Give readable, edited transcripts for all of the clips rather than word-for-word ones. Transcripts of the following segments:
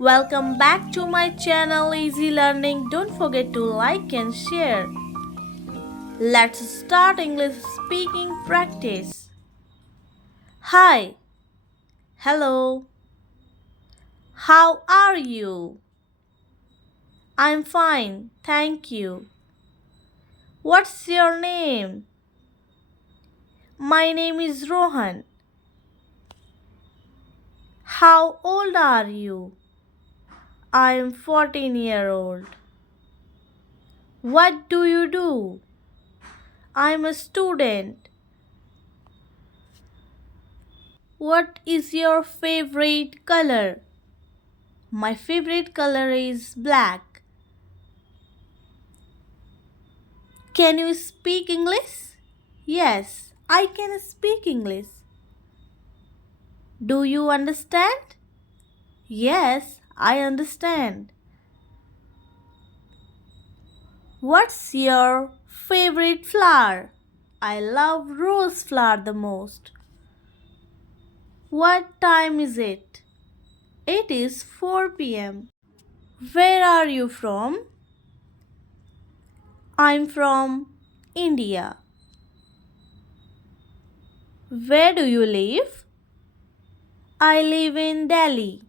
Welcome back to my channel Easy Learning. Don't forget to like and share. Let's start English speaking practice. Hi. Hello. How are you? I'm fine, thank you. What's your name? My name is Rohan. How old are you? I'm 14-year-old. What do you do? I'm a student. What is your favorite color? My favorite color is black. Can you speak English? Yes, I can speak English. Do you understand? Yes, I understand. What's your favorite flower? I love rose flower the most. What time is it? It is 4 p.m. Where are you from? I'm from India. Where do you live? I live in Delhi.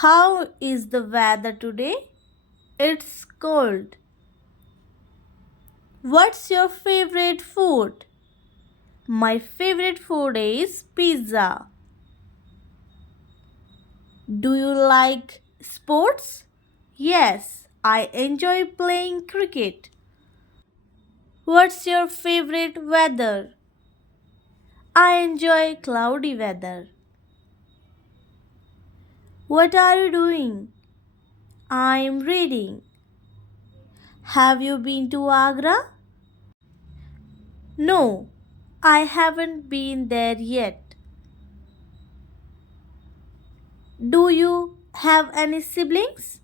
How is the weather today? It's cold. What's your favorite food? My favorite food is pizza. Do you like sports? Yes, I enjoy playing cricket. What's your favorite weather? I enjoy cloudy weather. What are you doing? I'm reading. Have you been to Agra? No, I haven't been there yet. Do you have any siblings?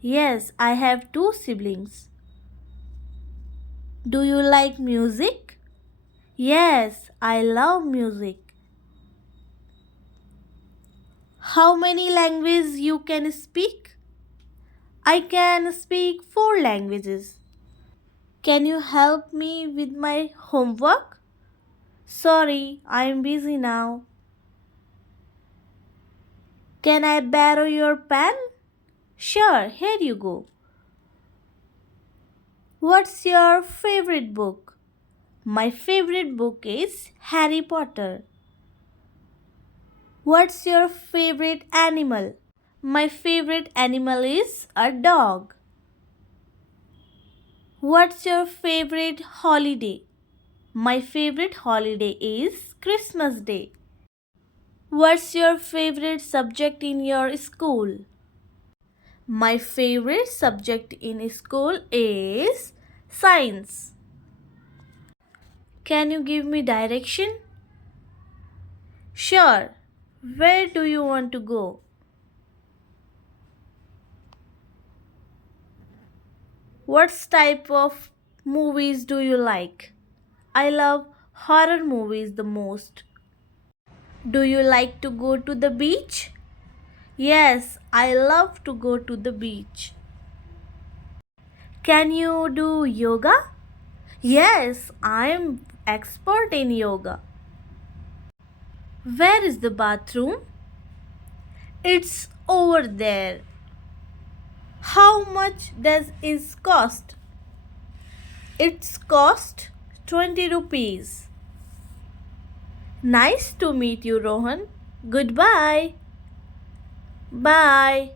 Yes, I have two siblings. Do you like music? Yes, I love music. How many languages you can speak? I can speak 4 languages. Can you help me with my homework? Sorry, I'm busy now. Can I borrow your pen? Sure, here you go. What's your favorite book? My favorite book is Harry Potter. What's your favorite animal? My favorite animal is a dog. What's your favorite holiday? My favorite holiday is Christmas Day. What's your favorite subject in your school? My favorite subject in school is science. Can you give me direction? Sure. Where do you want to go? What type of movies do you like? I love horror movies the most. Do you like to go to the beach? Yes, I love to go to the beach. Can you do yoga? Yes, I am expert in yoga. Where is the bathroom? It's over there. How much does it cost? It's cost 20 rupees. Nice to meet you, Rohan. Goodbye. Bye.